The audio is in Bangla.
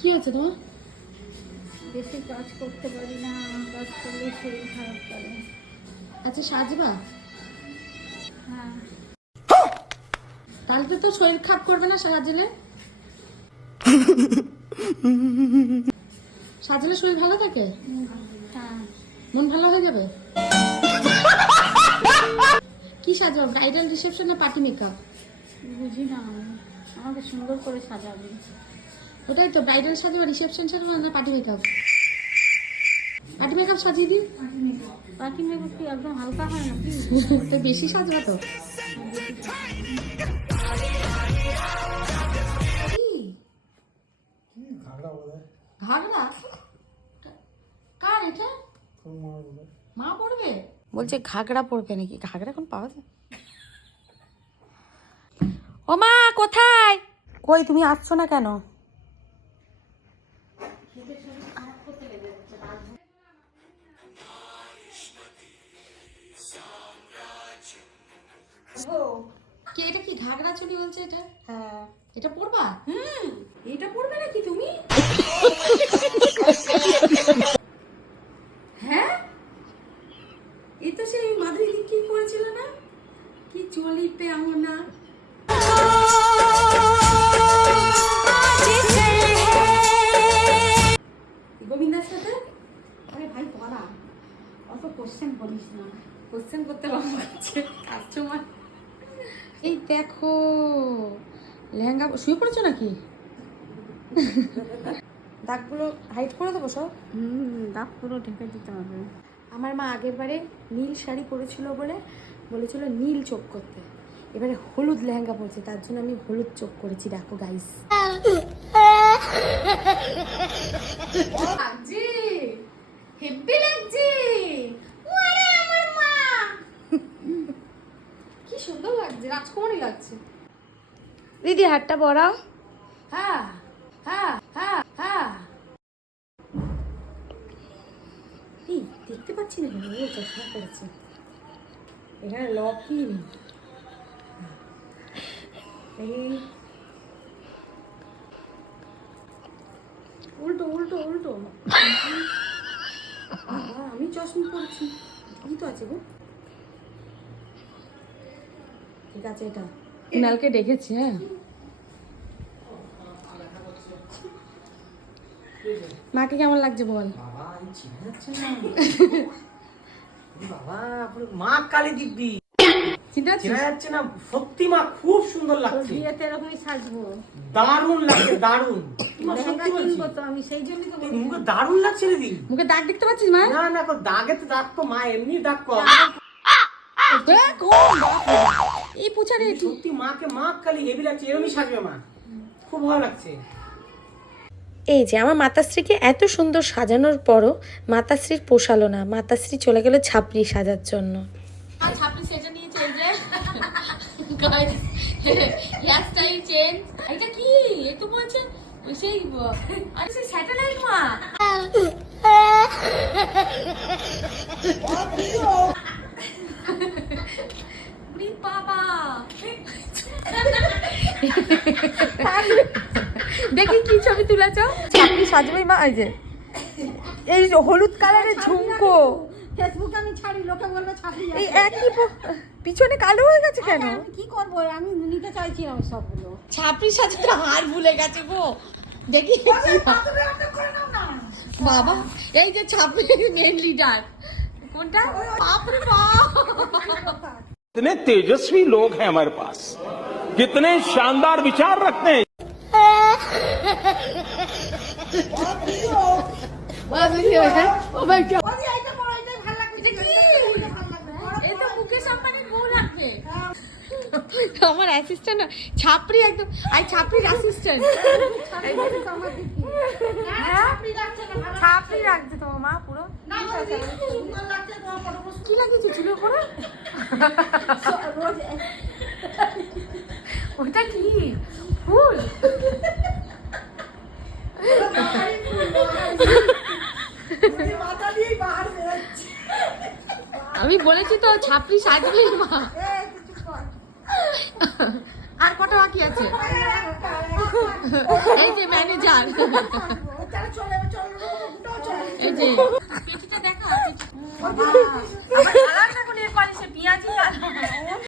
কি হয়েছে তোমার? বেশি কাজ করতে পারি না, কাজ করলে শরীর খারাপ করে। আচ্ছা সাজবা? হ্যাঁ। তাহলে তো শরীর খারাপ করবে না সাজলে? সাজলে শরীর ভালো থাকে? হ্যাঁ। মন ভালো হয়ে যাবে? কি সাজবা, ব্রাইডাল রিসেপশন না পার্টি মেকআপ? বুঝি না, আমাকে সুন্দর করে সাজাবে। ওটাই তো, ব্রাইডাল সাজবা, রিসেপশন সাজবা না পার্টি মেকআপ? পার্টি মেকআপ সাজিয়ে দিই। পার্টি মেকআপ কি একদম হালকা হয় না কি? তো বেশি সাজবা তো। ঘাগরা? কার এটা? মা পড়বে? বলছে ঘাগরা পড়বে নাকি? ঘাগরা এখন পাওয়া যায়? ও মা কোথায়? কই তুমি আসছো না কেন? কে এটা? কি ঘাগরা চুড়ি বলছে এটা? হ্যাঁ। এটা পড়বা? এটা পড়বে নাকি তুমি? হ্যাঁ, এই তো সেই মাধুরী কি করেছিল না, কি চলি পে আমনা গোবিন্দার সাথে। আরে ভাই পড়া, অত কোশ্চেন বলিস না। কোশ্চেন করতে লম্বা হচ্ছে কাস্টমার। এই দেখো লেহেঙ্গা, শুয়ে পড়েছো নাকি? দাগগুলো হাইট করে দেবো সব? দাগ পুরো ঢেকে দিতে হবে। আমার মা আগের বারে নীল শাড়ি পরেছিল বলে বলেছিল নীল চোখ করতে, এবারে হলুদ লেহেঙ্গা পরছে, তার জন্য আমি হলুদ চোখ করেছি। দেখো গাইস, লাগছে হেব্বি লাগছে। ওরে আমার মা, কি সুন্দর লাগছে, রাজকুমারী লাগছে। দিদি হাতটা বড়াও। হ্যাঁ হ্যাঁ হ্যাঁ হ্যাঁ। এই দেখতে পাচ্ছি না কেন? ও চশমা পড়েছে, এখানে লকই নেই। এই উল্টো উল্টো উল্টো। আমি চশমা পড়ছি, কি তো আছে গো? ঠিক আছে, এটা কুনালকে ডেকেছি। হ্যাঁ, মাকে কেমন লাগছে বল? বাবা আমি চিনা যাচ্ছে না। বাবা মা কালী দিব্যি চিন্তা চেনা যাচ্ছে না, সত্যি মা খুব সুন্দর লাগছে। বিয়েতে এরকমই সাজবো, দারুণ লাগছে, দারুণ। মা লেহেঙ্গা সত্যি বলছি, কিনবো তো আমি, সেই জন্যই তো বলছি। মুখে দারুণ লাগছে রে দি। মুখে দাগ দেখতে পাচ্ছিস মা? না না, দাগে তো দাগ তো মা এমনি দাগ কম। এই পুছারে সত্যি মাকে মা কালী হেভি লাগছে, এরমই সাজবে মা, খুব ভালো লাগছে। এই যে আমার মাতাশ্রীকে এত সুন্দর সাজানোর পরও মাতাশ্রীর পোষালো না, মাতাশ্রী চলে গেল ছাপড়ি সাজার জন্য। আর ছাপড়ি সেজে নিয়েছে এই যে গাইস, হেয়ার স্টাইল চেঞ্জ। এটা কি? এ তো বলছে সেই, আরে সেই স্যাটেলাইট মা। বাবা দেখি কি ছবি তুলেছ? ছাপড়ি সাজবে মা। এই যে এই হলুদ কালারের ঝুমকো, ফেসবুকে আমি ছাড়ি, লোকে বলবে ছাপড়ি। এই একই পিছনে কালো হয়ে গেছে কেন? আমি কি করবো, আমি নিতে চাইছি না সবগুলো। ছাপড়ি সাজাতে হার ভুলে গেছে গো। দেখি বাবা, এই যে ছাপড়ি মেন লিডার কোনটা? বাপরে বাপ, कितने तेजस्वी लोग हैं हमारे पास, कितने शानदार विचार रखते हैं। ও মাই গড, এই তো মুকেশ আম্বানির বউ লাগবে। আমার অ্যাসিস্ট্যান্ট ছাপড়ি, একদম আই ছাপড়ির অ্যাসিস্ট্যান্ট। ছাপড়ি রাখছে তোমার মা পুরো। কি লাগিয়েছে চুলের উপরে? ওটা কি ফুল? আমি বলেছি তো ছাপড়ি সাজবে মা। আর কটা বাকি আছে? এই যে ম্যানেজার, এই যে পেটিটা দেখা,